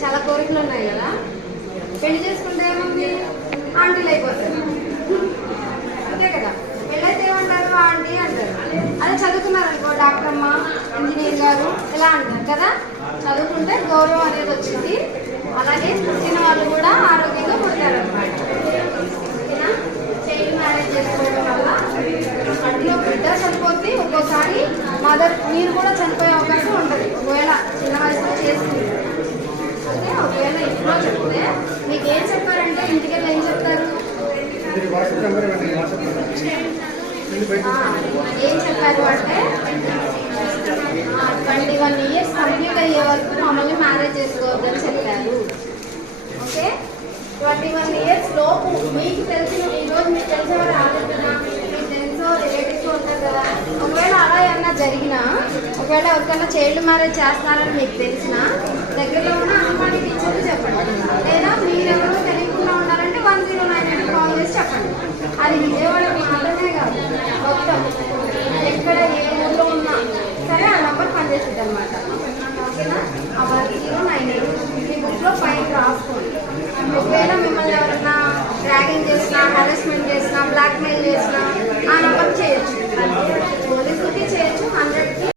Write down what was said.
చాలా కోరికలు ఉన్నాయి కదా పెళ్ళి చేసుకుంటే ఏముంది ఆంటీలు అయిపోతారు అంతే కదా. పెళ్ళైతే ఏమంటారు ఆంటీ అంటారు. అదే చదువుకున్నారు అనుకో డాక్టర్ అమ్మ ఇంజనీర్ గారు ఇలా అంటారు కదా. చదువుకుంటే గౌరవం అనేది వచ్చింది. అలాగే పుట్టిన వాళ్ళు కూడా ఆరోగ్యంగా పుట్టారు అనమాట చైల్డ్ మ్యారేజ్ చేసుకోవడం వల్ల అందులో బిడ్డ చనిపోతే ఒక్కోసారి మదర్ మీరు కూడా చనిపోయే అవకాశం ఉంటుంది. ఒకవేళ చిన్న వయసులో చేసుకుంటే అంటే ఒకవేళ ఇంట్లో చెప్తే మీకు ఏం చెప్పారంటే ఇంటికి వెళ్ళి ఏం చెప్తారు వాట్సాప్ నెంబర్ ఇవ్వండి వాట్సాప్ నెంబర్ ఆ, ఏం చెప్పారు అంటే ట్వంటీ వన్ ఇయర్స్ కంప్లీట్ అయ్యే వరకు మమ్మల్ని మ్యారేజ్ చేసుకోవద్దని చెప్పారు. ఓకే? ట్వంటీ వన్ ఇయర్స్ లోపు మీకు తెలిసిన ఈ రోజు మీకు వాళ్ళు రాలేదు కదా మీ ఫ్రెండ్స్ రిలేటివ్స్ ఉంటారు కదా ఒకవేళ అలా ఏమన్నా జరిగినా ఒకవేళ ఎవరికైనా చైల్డ్ మ్యారేజ్ చేస్తారని మీకు తెలిసినా దగ్గరలో ఉన్న అమ్మాయికి ఇచ్చేది చెప్పండి. చెప్పండి. అది విజయవాడ మాత్రమే కాదు మొత్తం. ఎక్కడ ఏ ఊళ్ళో ఉన్నా సరే ఆ నంబర్ పనిచేస్తుంది అనమాట ఓకేనా?